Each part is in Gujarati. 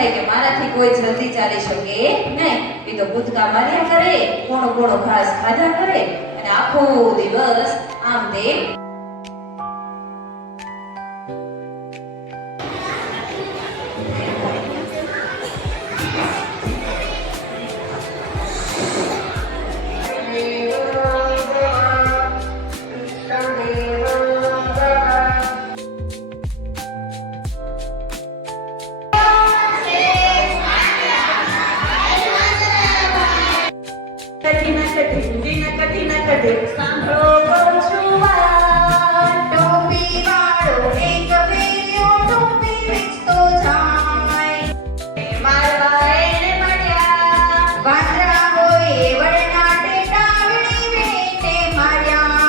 થાય કે મારાથી કોઈ જલ્દી ચાલી શકે નહીં. એ તો કૂદકા માર્યા કરે, કોણો કોણો ઘાસ ખાધા કરે અને આખો દિવસ આમ તેમ સાંભળો કહું છું વાત, ટોપી વાળો એક ફેર્યો ટોપી વેચતો જાય. મારવા એને મળ્યા વાંદરા હોય વડના ટેટા વીણી વીણીને માર્યા.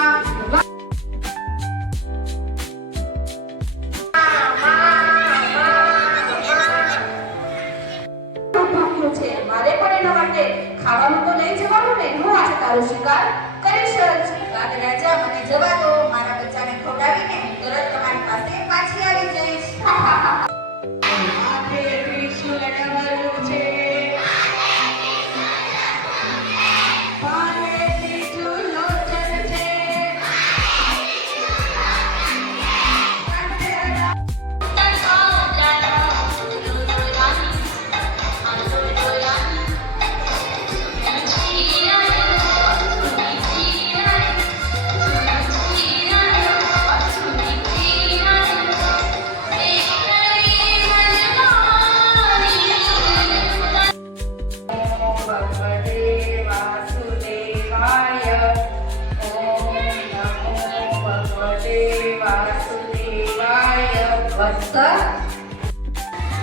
મારે પણ એના માટે ખાવાનું તો લઈ જવાનું ને. હું આજે તારો શિકાર કરીશ જ. રાજા મને જવા દો, મારા બચ્ચાને ખવડાવીને તરત તમારી પાસે પાછી આવી જઈશ. માથે ત્રિશુલ લગાવેલું છે, માથે ત્રિશુલ લોચન છે.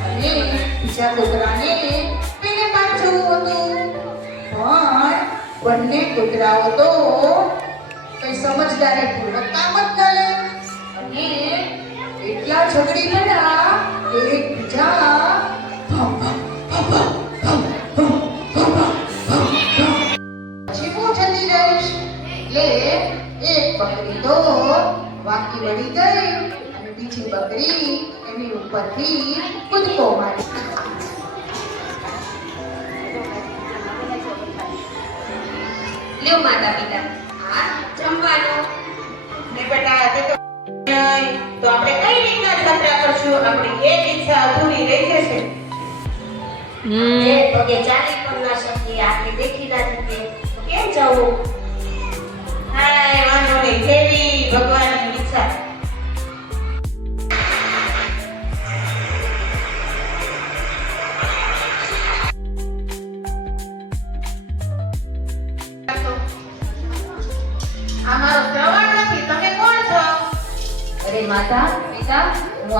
અને બીજા કૂતરાને પેલે પાછું હતું, પણ બંને કૂતરાઓ તો કઈ સમજદારી પૂર્વક કામ જ ન લે અને એટલા ઝઘડી પડ્યા કે એકબીજા પછી હું જતી રહીશ. એટલે એક બકરી તો વાંકી વળી ગઈ અને બીજી બકરી એની ઉપરથી કૂદકો મારી. લ્યો માતા પિતા આ જમવાનું. ને બેટા તે તો આપણે કઈ રીતના યાત્રા કરશું? આપણી એક ઈચ્છા અધૂરી રહી જશે. એ પગે ચાલી પણ ના શકીએ, આખે દેખી ના શકીએ, તો કેમ જવું? હાય વાંધો નહીં, જેવી ભગવાનની ઈચ્છા. આ મારો શ્રવણ નથી, તમે કોણ છો? અરે માતા પિતા હું